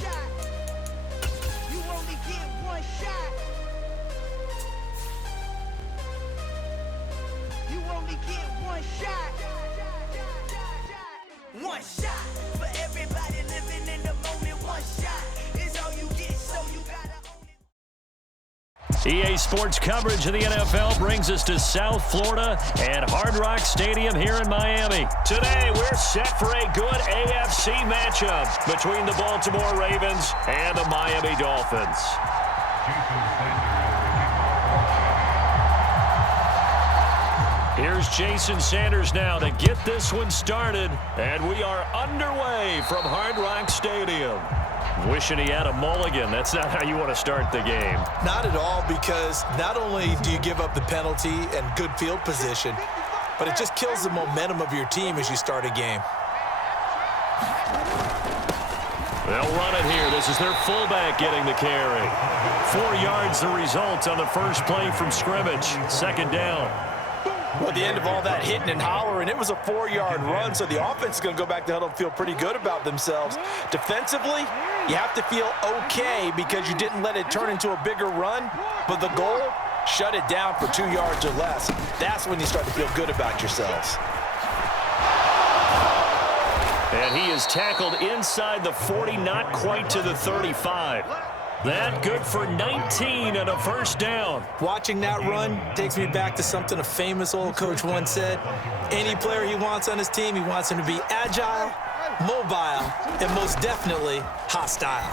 shot. You only get one shot. You only get one shot. One shot for everybody living in the moment. One shot is all you get, so you gotta own it. EA Sports coverage of the NFL brings us to South Florida and Hard Rock Stadium here in Miami. Today, we're set for a good AFC matchup between the Baltimore Ravens and the Miami Dolphins. Here's Jason Sanders now to get this one started, and we are underway from Hard Rock Stadium. Wishing he had a mulligan. That's not how you want to start the game. Not at all, because not only do you give up the penalty and good field position, but it just kills the momentum of your team as you start a game. They'll run it here. This is their fullback getting the carry. 4 yards the result on the first play from scrimmage. Second down. Well, at the end of all that hitting and hollering, it was a 4-yard run, so the offense is going to go back to huddle and feel pretty good about themselves. Defensively, you have to feel okay because you didn't let it turn into a bigger run, but the goal, shut it down for 2 yards or less. That's when you start to feel good about yourselves. And he is tackled inside the 40, not quite to the 35. That good for 19 and a first down. Watching that run takes me back to something a famous old coach once said. Any player he wants on his team, he wants him to be agile, mobile, and most definitely hostile.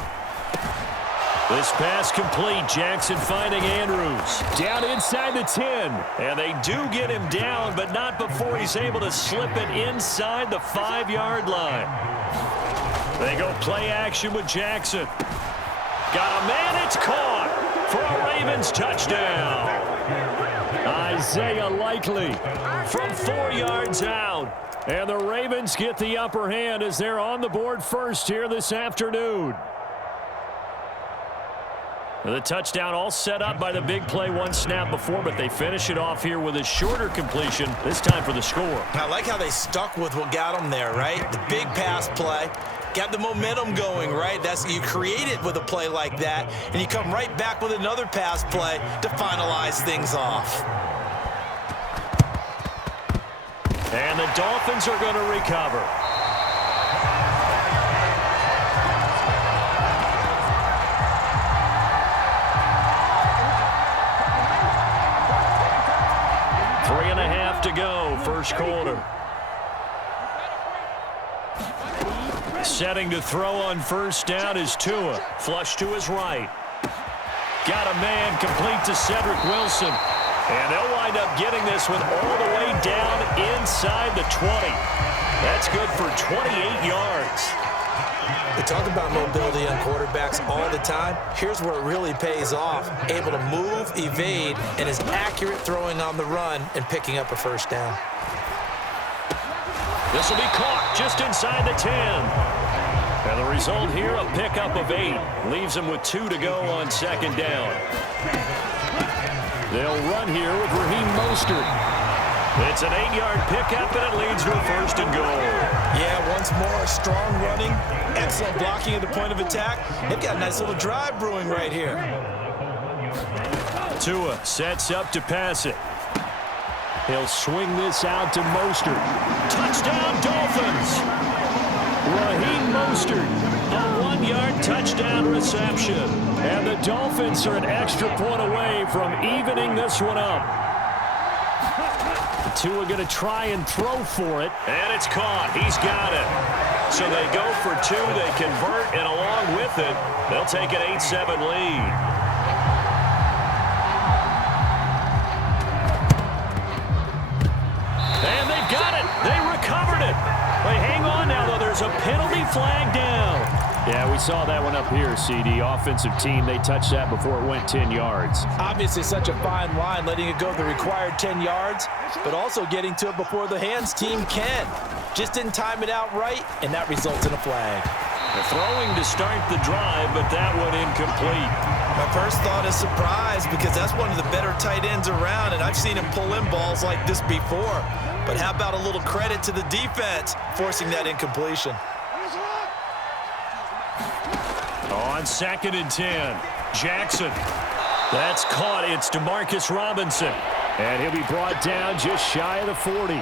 This pass complete. Jackson finding Andrews. Down inside the 10. And they do get him down, but not before he's able to slip it inside the 5-yard line. They go play action with Jackson. Got a man, it's caught for a Ravens touchdown. Isaiah Likely from 4 yards out. And the Ravens get the upper hand as they're on the board first here this afternoon. The touchdown all set up by the big play one snap before, but they finish it off here with a shorter completion, this time for the score. I like how they stuck with what got them there, right? The big pass play. Got the momentum going, right? You create it with a play like that, and you come right back with another pass play to finalize things off. And the Dolphins are going to recover. Three and a half to go, first quarter. Setting to throw on first down is Tua. Flush to his right. Got a man complete to Cedric Wilson. And they'll wind up getting this one all the way down inside the 20. That's good for 28 yards. We talk about mobility on quarterbacks all the time. Here's where it really pays off. Able to move, evade, and is accurate throwing on the run and picking up a first down. This will be caught just inside the 10. And the result here, a pickup of 8. Leaves them with 2 to go on second down. They'll run here with Raheem Mostert. It's an 8-yard pickup, and it leads to a first and goal. Yeah, once more, strong running, excellent blocking at the point of attack. They've got a nice little drive brewing right here. Tua sets up to pass it. He'll swing this out to Mostert. Touchdown, Dolphins! Raheem Mostert, a 1-yard touchdown reception. And the Dolphins are an extra point away from evening this one up. Tua going to try and throw for it. And it's caught. He's got it. So they go for 2. They convert, and along with it, they'll take an 8-7 lead. And they've got it. They recovered it. They hang on now, though. There's a penalty flag down. Yeah, we saw that one up here, CD. Offensive team, they touched that before it went 10 yards. Obviously such a fine line, letting it go the required 10 yards, but also getting to it before the hands team can. Just didn't time it out right, and that results in a flag. They're throwing to start the drive, but that one incomplete. My first thought is surprise, because that's one of the better tight ends around, and I've seen him pull in balls like this before. But how about a little credit to the defense forcing that incompletion? On 2nd and 10, Jackson. That's caught. It's Demarcus Robinson. And he'll be brought down just shy of the 40.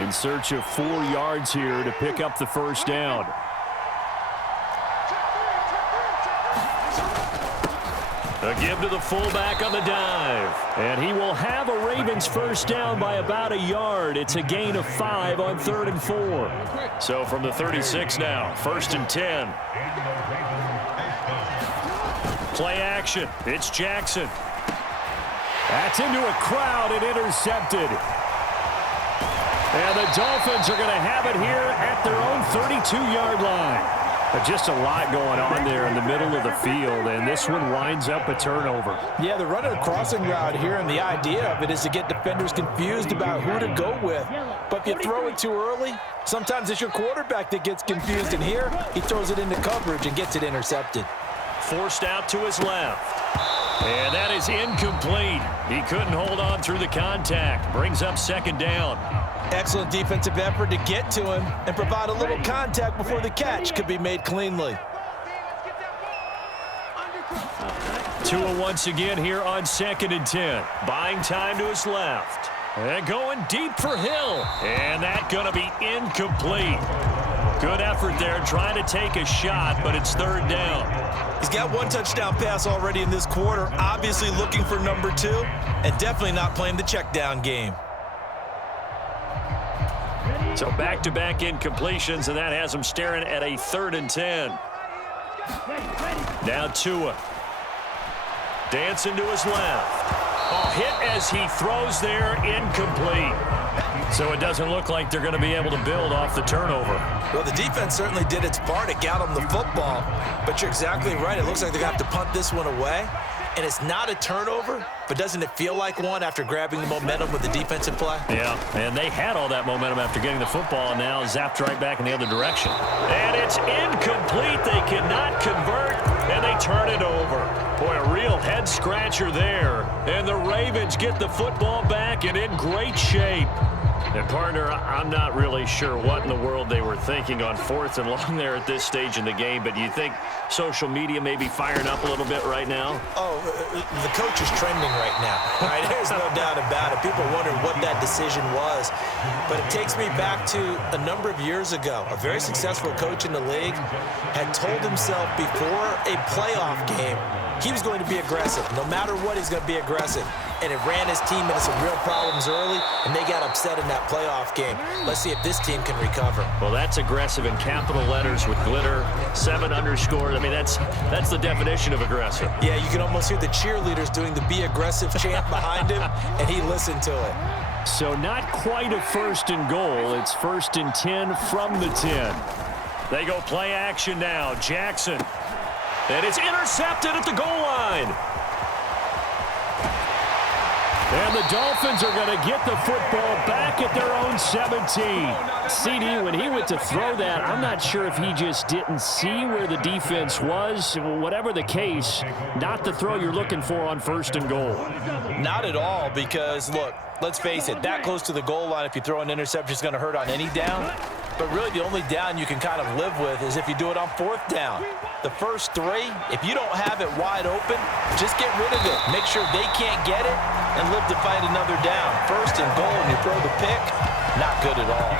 In search of 4 yards here to pick up the first down. A give to the fullback on the dive. And he will have a Ravens first down by about a yard. It's a gain of 5 on 3rd and 4. So from the 36 now, 1st and 10. Play action. It's Jackson. That's into a crowd and intercepted. And the Dolphins are going to have it here at their own 32-yard line. But just a lot going on there in the middle of the field, and this one winds up a turnover. Yeah, they're running a crossing route here, and the idea of it is to get defenders confused about who to go with. But if you throw it too early, sometimes it's your quarterback that gets confused, and here he throws it into coverage and gets it intercepted. Forced out to his left. And that is incomplete. He couldn't hold on through the contact. Brings up 2nd down. Excellent defensive effort to get to him and provide a little contact before the catch could be made cleanly. Tua once again here on 2nd and 10. Buying time to his left. And going deep for Hill. And that's going to be incomplete. Good effort there trying to take a shot, but it's 3rd down. He's got 1 touchdown pass already in this quarter, obviously looking for number 2, and definitely not playing the check down game. So back-to-back incompletions, and that has him staring at a 3rd and 10. Now Tua. Dancing to his left. Oh, hit as he throws there, incomplete. So it doesn't look like they're going to be able to build off the turnover. Well, the defense certainly did its part to get him the football, but you're exactly right. It looks like they're going to have to punt this one away, and it's not a turnover, but doesn't it feel like one after grabbing the momentum with the defensive play? Yeah, and they had all that momentum after getting the football, and now zapped right back in the other direction. And it's incomplete. They cannot convert, and they turn it over. Boy, a real head-scratcher there. And the Ravens get the football back and in great shape. And, partner, I'm not really sure what in the world they were thinking on 4th and long there at this stage in the game, but do you think social media may be firing up a little bit right now? Oh, the coach is trending right now. All right, there's no doubt about it. People are wondering what that decision was. But it takes me back to a number of years ago. A very successful coach in the league had told himself before a playoff game he was going to be aggressive. No matter what, he's going to be aggressive. And it ran his team into some real problems early, and they got upset in that playoff game. Let's see if this team can recover. Well, that's aggressive in capital letters with glitter, 7 underscores. I mean, that's the definition of aggressive. Yeah, you can almost hear the cheerleaders doing the Be Aggressive chant behind him, and he listened to it. So not quite a 1st and goal. It's 1st and 10 from the 10. They go play action now. Jackson. And it's intercepted at the goal line. And the Dolphins are going to get the football back at their own 17. CD, when he went to throw that, I'm not sure if he just didn't see where the defense was. Whatever the case, not the throw you're looking for on 1st and goal. Not at all, because, look, let's face it, that close to the goal line, if you throw an interception, is going to hurt on any down. But really, the only down you can kind of live with is if you do it on 4th down. The first 3, if you don't have it wide open, just get rid of it. Make sure they can't get it and live to fight another down. 1st and goal, and you throw the pick, not good at all.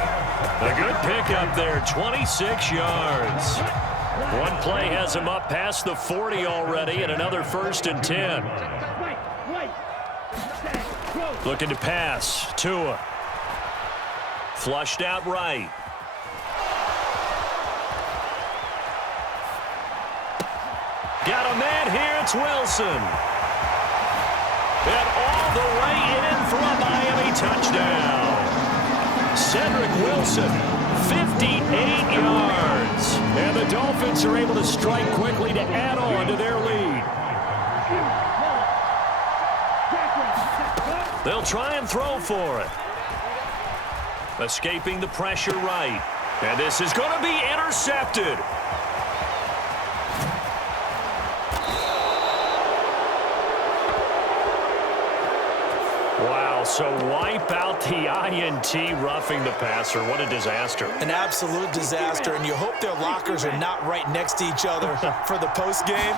A good pick up there, 26 yards. One play has him up past the 40 already, and another 1st and 10. Looking to pass. Tua. Flushed out right. Got a man here, it's Wilson. And all the way in for a Miami touchdown. Cedric Wilson, 58 yards. And the Dolphins are able to strike quickly to add on to their lead. They'll try and throw for it. Escaping the pressure right. And this is going to be intercepted. Wow, So wipe out the INT, roughing the passer. What a disaster. An absolute disaster, and you hope their lockers are not right next to each other for the postgame.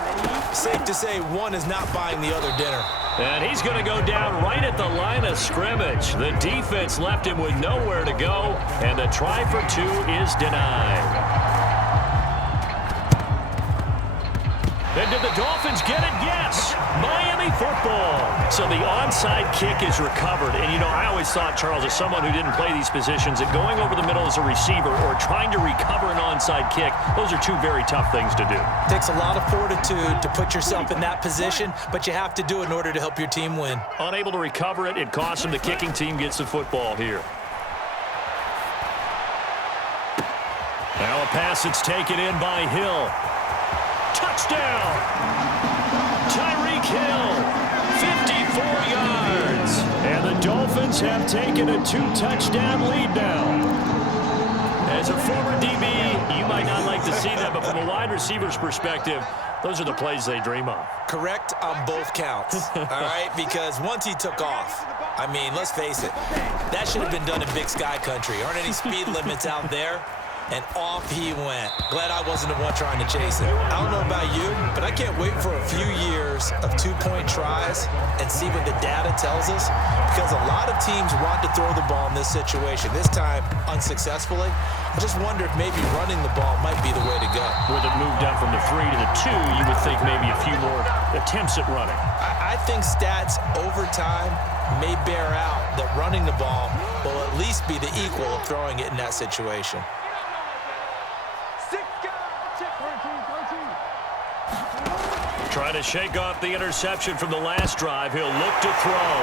Safe to say one is not buying the other dinner. And he's going to go down right at the line of scrimmage. The defense left him with nowhere to go, and the try for two is denied. And did the Dolphins get it? Yes. Miami football. So the onside kick is recovered. And, you know, I always thought, Charles, as someone who didn't play these positions, that going over the middle as a receiver or trying to recover an onside kick, those are two very tough things to do. It takes a lot of fortitude to put yourself in that position, but you have to do it in order to help your team win. Unable to recover it, it costs him. The kicking team gets the football here. Now a pass that's taken in by Hill. Touchdown! Tyreek Hill, 54 yards. And the Dolphins have taken a 2-touchdown lead now. As a former DB, you might not like to see that, but from a wide receiver's perspective, those are the plays they dream of. Correct on both counts, all right? Because once he took off, I mean, let's face it, that should have been done in Big Sky Country. Aren't any speed limits out there? And off he went. Glad I wasn't the one trying to chase it. I don't know about you, but I can't wait for a few years of two-point tries and see what the data tells us, because a lot of teams want to throw the ball in this situation. This time, unsuccessfully. I just wonder if maybe running the ball might be the way to go. With it moved up from the 3 to the 2, you would think maybe a few more attempts at running. I think stats over time may bear out that running the ball will at least be the equal of throwing it in that situation. Trying to shake off the interception from the last drive. He'll look to throw.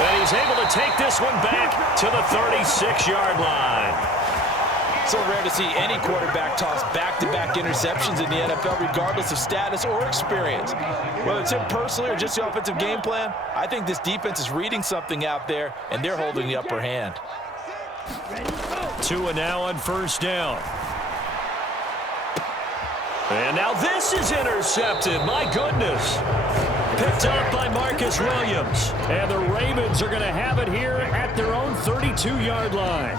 And he's able to take this one back to the 36-yard line. So rare to see any quarterback toss back-to-back interceptions in the NFL, regardless of status or experience. Whether it's him personally or just the offensive game plan, I think this defense is reading something out there, and they're holding the upper hand. Tua now on first down. And now this is intercepted. My goodness. Picked up by Marcus Williams. And the Ravens are going to have it here at their own 32-yard line.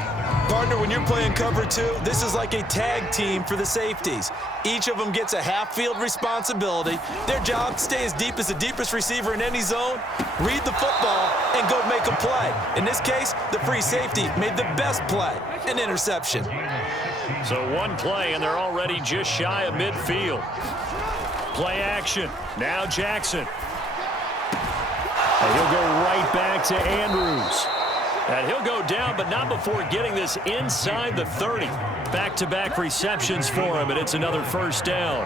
Partner, when you're playing cover two, this is like a tag team for the safeties. Each of them gets a half-field responsibility. Their job, stay as deep as the deepest receiver in any zone, read the football, and go make a play. In this case, the free safety made the best play, an interception. So one play, and they're already just shy of midfield. Play action. Now Jackson. And he'll go right back to Andrews. And he'll go down, but not before getting this inside the 30. Back-to-back receptions for him, and it's another first down.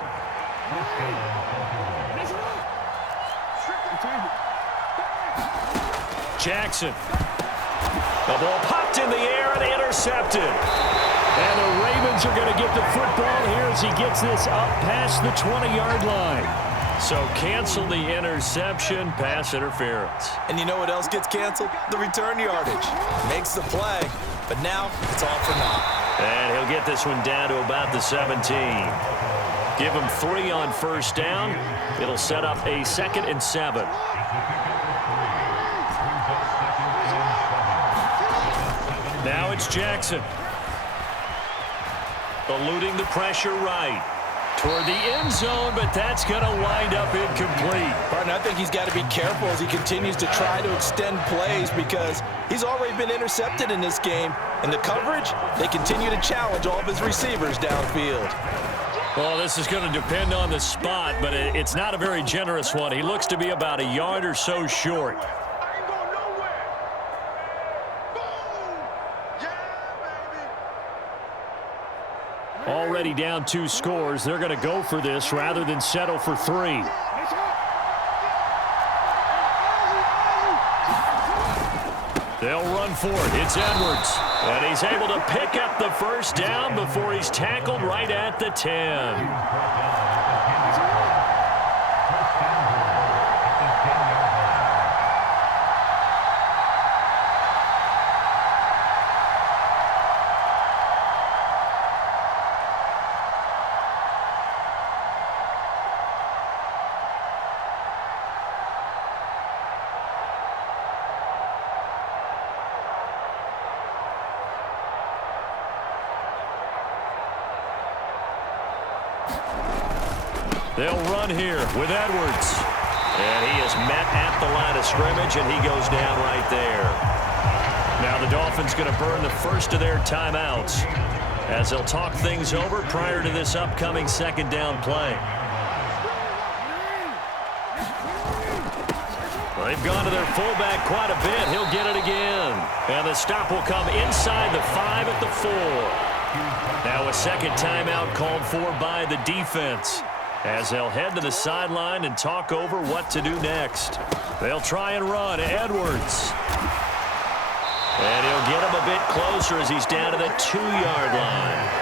Jackson. The ball popped in the air and intercepted. And the Ravens are going to get the football here as he gets this up past the 20-yard line. So cancel the interception, pass interference. And you know what else gets canceled? The return yardage. Makes the play, but now it's all for naught. And he'll get this one down to about the 17. Give him 3 on first down. It'll set up a 2nd and 7. Now it's Jackson. Eluding the pressure right. Toward the end zone, but that's going to wind up incomplete. Partner, I think he's got to be careful as he continues to try to extend plays because he's already been intercepted in this game. And the coverage, they continue to challenge all of his receivers downfield. Well, this is going to depend on the spot, but it's not a very generous one. He looks to be about a yard or so short. Already down 2 scores. They're going to go for this rather than settle for 3. They'll run for it. It's Edwards. And he's able to pick up the first down before he's tackled right at the 10. They'll run here with Edwards. And he is met at the line of scrimmage, and he goes down right there. Now the Dolphins going to burn the first of their timeouts as they'll talk things over prior to this upcoming second down play. They've gone to their fullback quite a bit. He'll get it again. And the stop will come inside the 5 at the 4. Now a second timeout called for by the defense as they'll head to the sideline and talk over what to do next. They'll try and run. Edwards. And he'll get him a bit closer as he's down to the 2-yard line.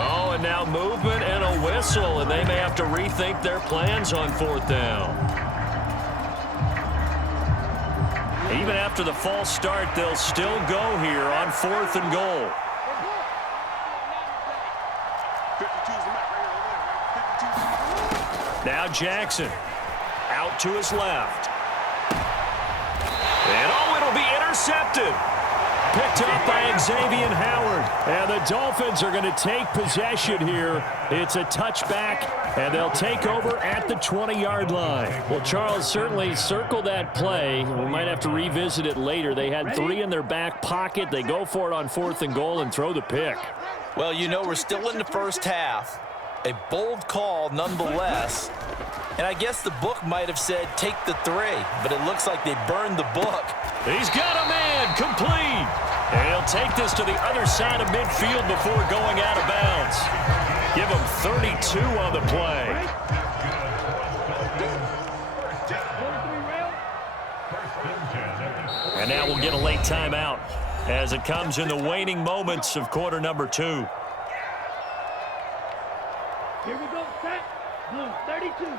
Oh, and now movement and a whistle, and they may have to rethink their plans on 4th down. Even after the false start, they'll still go here on 4th and goal. Now Jackson out to his left. And oh, it'll be intercepted. Picked up by Xavier Howard. And the Dolphins are going to take possession here. It's a touchback, and they'll take over at the 20-yard line. Well, Charles, certainly circle that play. We might have to revisit it later. They had 3 in their back pocket. They go for it on 4th and goal and throw the pick. Well, you know, we're still in the first half. A bold call nonetheless. And I guess the book might have said take the 3, but it looks like they burned the book. He's got a man complete. And he'll take this to the other side of midfield before going out of bounds. Give him 32 on the play. And now we'll get a late timeout as it comes in the waning moments of quarter number 2. Here we go, set. Blue, 32.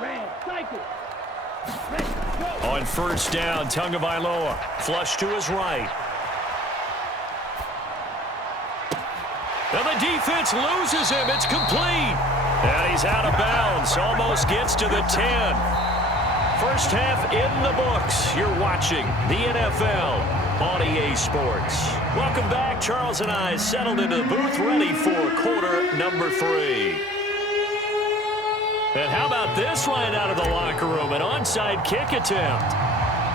Red, cycle. Red, go. On 1st down, Tagovailoa flush to his right. And the defense loses him. It's complete. And he's out of bounds. Almost gets to the 10. First half in the books. You're watching the NFL on EA Sports. Welcome back. Charles and I settled into the booth ready for quarter number 3. And how about this line out of the locker room? An onside kick attempt.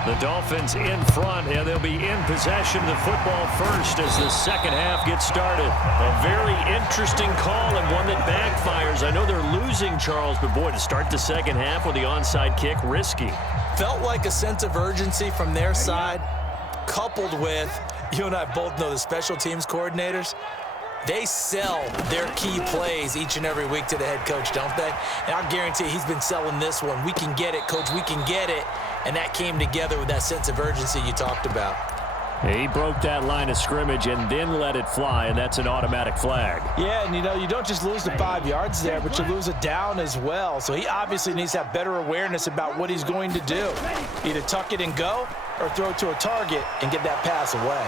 The Dolphins in front, and they'll be in possession of the football first as the second half gets started. A very interesting call and one that backfires. I know they're losing, Charles, but boy, to start the second half with the onside kick, risky. Felt like a sense of urgency from their side, coupled with, you and I both know the special teams coordinators, they sell their key plays each and every week to the head coach, don't they? And I guarantee he's been selling this one. We can get it, coach, we can get it. And that came together with that sense of urgency you talked about. He broke that line of scrimmage and then let it fly, and that's an automatic flag. Yeah, and you know, you don't just lose the 5 yards there, but you lose it down as well. So he obviously needs to have better awareness about what he's going to do. Either tuck it and go or throw it to a target and get that pass away.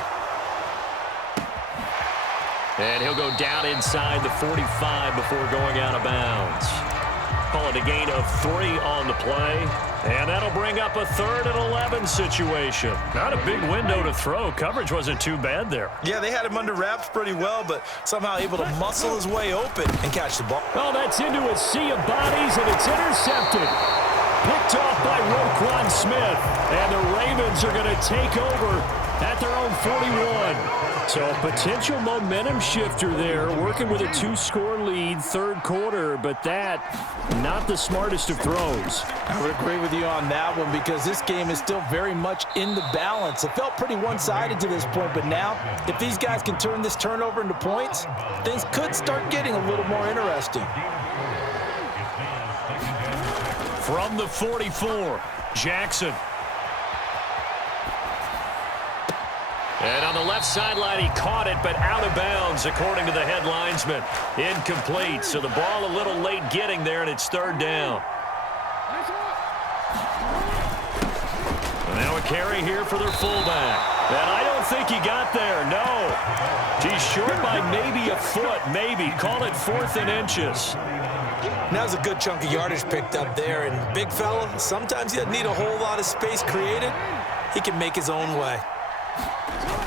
And he'll go down inside the 45 before going out of bounds. Call it a gain of 3 on the play. And that'll bring up a 3rd and 11 situation. Not a big window to throw. Coverage wasn't too bad there. Yeah, they had him under wraps pretty well, but somehow able to muscle his way open and catch the ball. Oh, that's into a sea of bodies, and it's intercepted. Picked off by Roquan Smith. And the Ravens are going to take over at their own 41. So a potential momentum shifter there, working with a 2-score lead, 3rd quarter, but that, not the smartest of throws. I would agree with you on that one because this game is still very much in the balance. It felt pretty one-sided to this point, but now, if these guys can turn this turnover into points, things could start getting a little more interesting. From the 44, Jackson. And on the left sideline, he caught it, but out of bounds, according to the head linesman. Incomplete, so the ball a little late getting there, and it's 3rd down. carry here for their fullback. And I don't think he got there, no. He's short by maybe a foot, maybe. Call it 4th and inches. That was a good chunk of yardage picked up there. And big fella, sometimes he doesn't need a whole lot of space created. He can make his own way.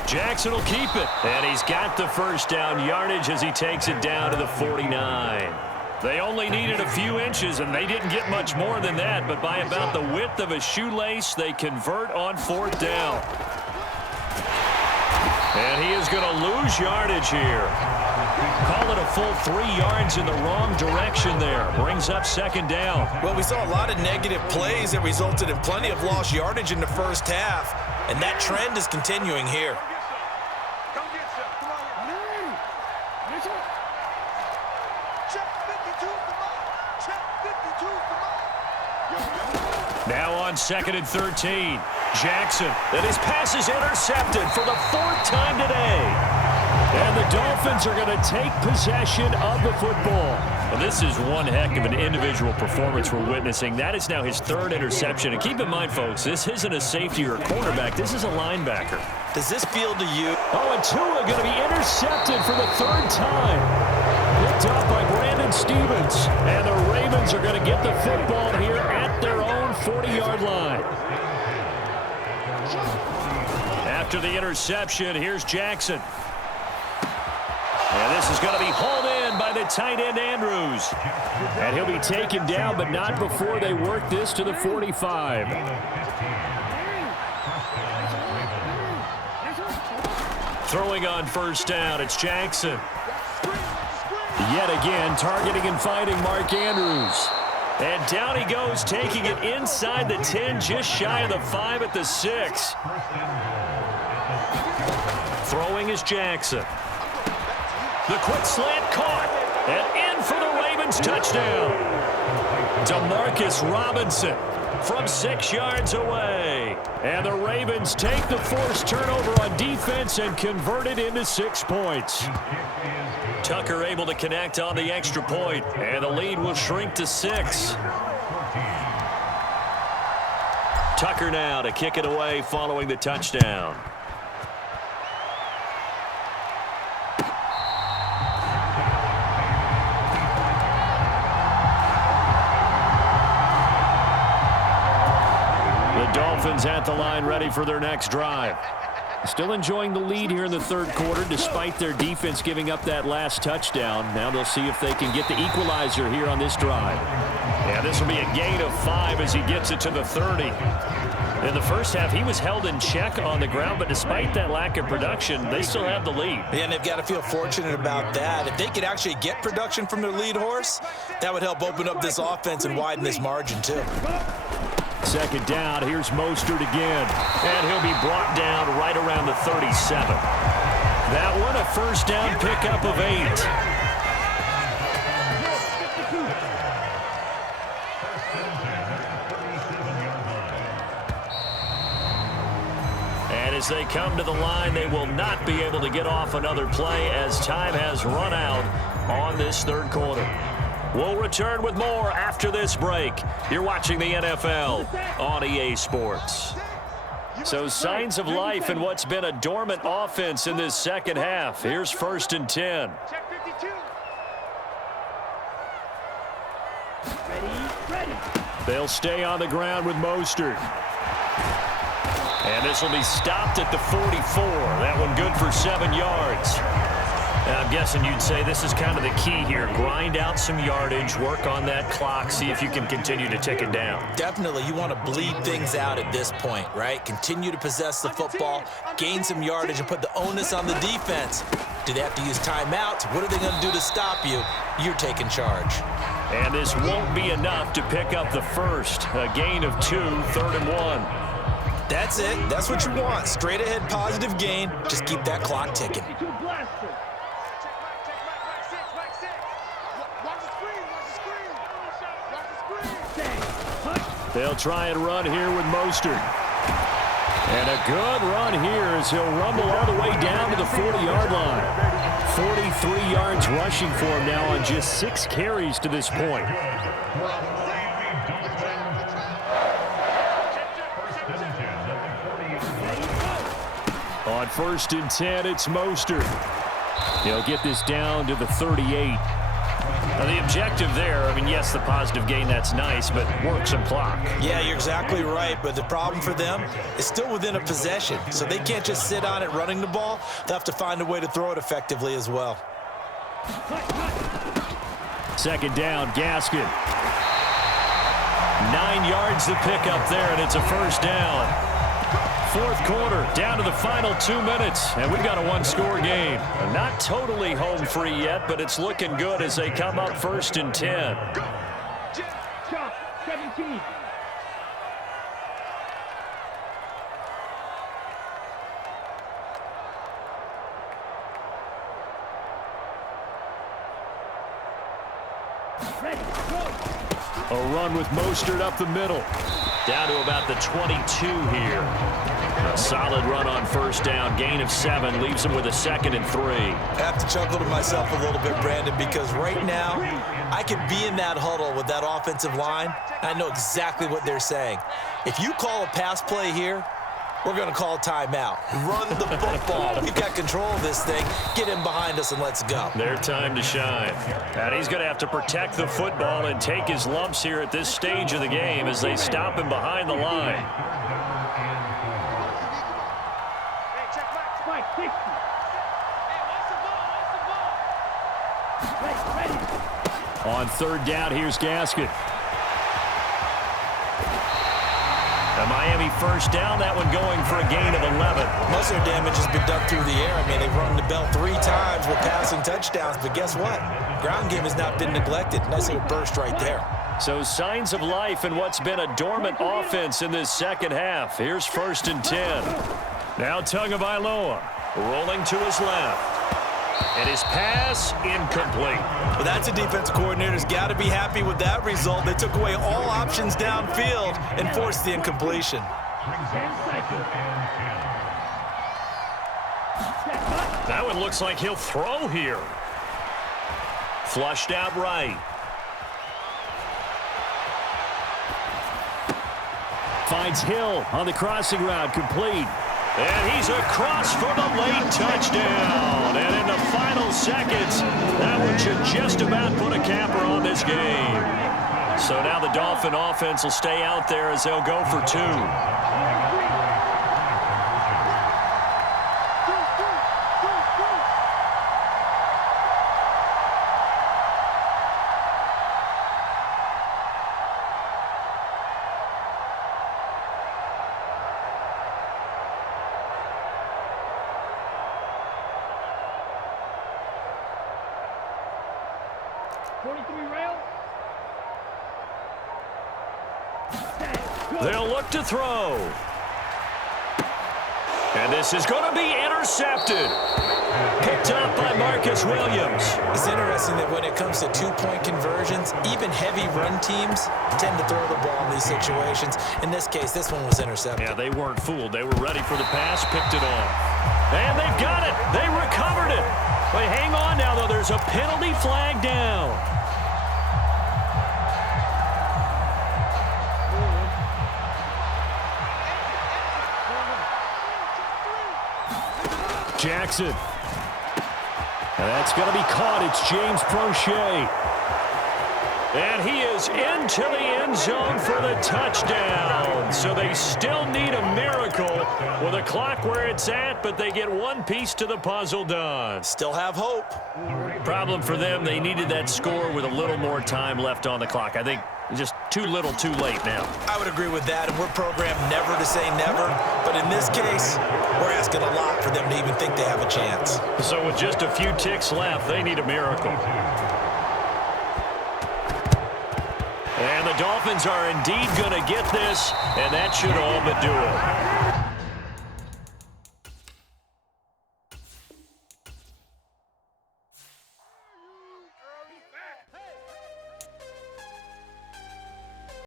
Jackson will keep it. And he's got the first down yardage as he takes it down to the 49. They only needed a few inches, and they didn't get much more than that. But by about the width of a shoelace, they convert on 4th down. And he is going to lose yardage here. Call it a full 3 yards in the wrong direction there. Brings up 2nd down. Well, we saw a lot of negative plays that resulted in plenty of lost yardage in the first half, and that trend is continuing here. Now on 2nd and 13. Jackson, and his pass is intercepted for the 4th time today. And the Dolphins are going to take possession of the football. Well, this is one heck of an individual performance we're witnessing. That is now his 3rd interception. And keep in mind, folks, this isn't a safety or a cornerback. This is a linebacker. Does this feel to you? Oh, and Tua going to be intercepted for the 3rd time. Picked up by Brandon Stevens. And the Ravens are going to get the football here at their own 40-yard line. After the interception, here's Jackson. And this is going to be hauled in by the tight end, Andrews. And he'll be taken down, but not before they work this to the 45. Throwing on 1st down, it's Jackson. Yet again, targeting and finding Mark Andrews. And down he goes, taking it inside the 10, just shy of the 5 at the 6. Throwing is Jackson. The quick slant caught, and in for the Ravens touchdown. Demarcus Robinson from 6 yards away. And the Ravens take the forced turnover on defense and convert it into 6 points. Tucker able to connect on the extra point, and the lead will shrink to 6. Tucker now to kick it away following the touchdown. The Dolphins at the line ready for their next drive. Still enjoying the lead here in the 3rd quarter despite their defense giving up that last touchdown. Now they'll see if they can get the equalizer here on this drive. Yeah, this will be a gain of 5 as he gets it to the 30. In the first half, he was held in check on the ground, but despite that lack of production, they still have the lead. Yeah, and they've got to feel fortunate about that. If they could actually get production from their lead horse, that would help open up this offense and widen this margin too. 2nd down, here's Mostert again. And he'll be brought down right around the 37. That one, a 1st down pickup of 8. And as they come to the line, they will not be able to get off another play as time has run out on this 3rd quarter. We'll return with more after this break. You're watching the NFL on EA Sports. So signs of life in what's been a dormant offense in this 2nd half. Here's 1st and 10. They'll stay on the ground with Mostert. And this will be stopped at the 44. That one good for 7 yards. And I'm guessing you'd say this is kind of the key here. Grind out some yardage, work on that clock, see if you can continue to tick it down. Definitely, you want to bleed things out at this point, right? Continue to possess the football, gain some yardage, and put the onus on the defense. Do they have to use timeouts? What are they going to do to stop you? You're taking charge. And this won't be enough to pick up the first. A gain of 2, 3rd and 1. That's it. That's what you want. Straight ahead positive gain. Just keep that clock ticking. They'll try and run here with Mostert. And a good run here as he'll rumble all the way down to the 40-yard line. 43 yards rushing for him now on just 6 carries to this point. first and 10, it's Mostert. He'll get this down to the 38. Now, the objective there, I mean, yes, the positive gain, that's nice, but work some clock. Yeah, you're exactly right, but the problem for them is still within a possession, so they can't just sit on it running the ball. They'll have to find a way to throw it effectively as well. Second down, Gaskin. 9 yards to pick up there, and it's a first down. Fourth quarter, down to the final 2 minutes, and we've got a one-score game. Not totally home free yet, but it's looking good as they come up first and 10. Chop, 17. Ready, go. A run with Mostert up the middle. Down to about the 22 here. A solid run on first down. Gain of 7 leaves him with a 2nd and 3. I have to chuckle to myself a little bit, Brandon, because right now I could be in that huddle with that offensive line. I know exactly what they're saying. If you call a pass play here, we're going to call a timeout. Run the football. We've got control of this thing. Get him behind us and let's go. Their time to shine. And he's going to have to protect the football and take his lumps here at this stage of the game as they stop him behind the line. Spike, 60. Ready. On third down, here's Gaskin. The Miami first down, that one going for a gain of 11. Most of their damage has been done through the air. I mean, they've rung the bell 3 times with passing touchdowns, but guess what? Ground game has not been neglected. Nice little burst right there. So signs of life in what's been a dormant offense in this second half. Here's first and 10. Now Tagovailoa rolling to his left. And his pass incomplete. Well, that's a defense coordinator's got to be happy with that result. They took away all options downfield and forced the incompletion. That one looks like he'll throw here. Flushed out right. Finds Hill on the crossing route, complete. And he's across for the late touchdown. And in the final seconds, that one should just about put a capper on this game. So now the Dolphin offense will stay out there as they'll go for 2. They'll look to throw. And this is going to be intercepted. Picked up by Marcus Williams. It's interesting that when it comes to 2-point conversions, even heavy run teams tend to throw the ball in these situations. In this case, this one was intercepted. Yeah, they weren't fooled. They were ready for the pass, picked it off. And they've got it. They recovered it. But hang on now, though. There's a penalty flag down. Jackson. And that's going to be caught. It's James Prochet. And he is into the end zone for the touchdown. So they still need a miracle with the clock where it's at, but they get one piece to the puzzle done. Still have hope. Problem for them, they needed that score with a little more time left on the clock. I think just too little too late now. I would agree with that, and we're programmed never to say never. But in this case, we're asking a lot for them to even think they have a chance. So with just a few ticks left, they need a miracle. And the Dolphins are indeed going to get this, and that should all but do it.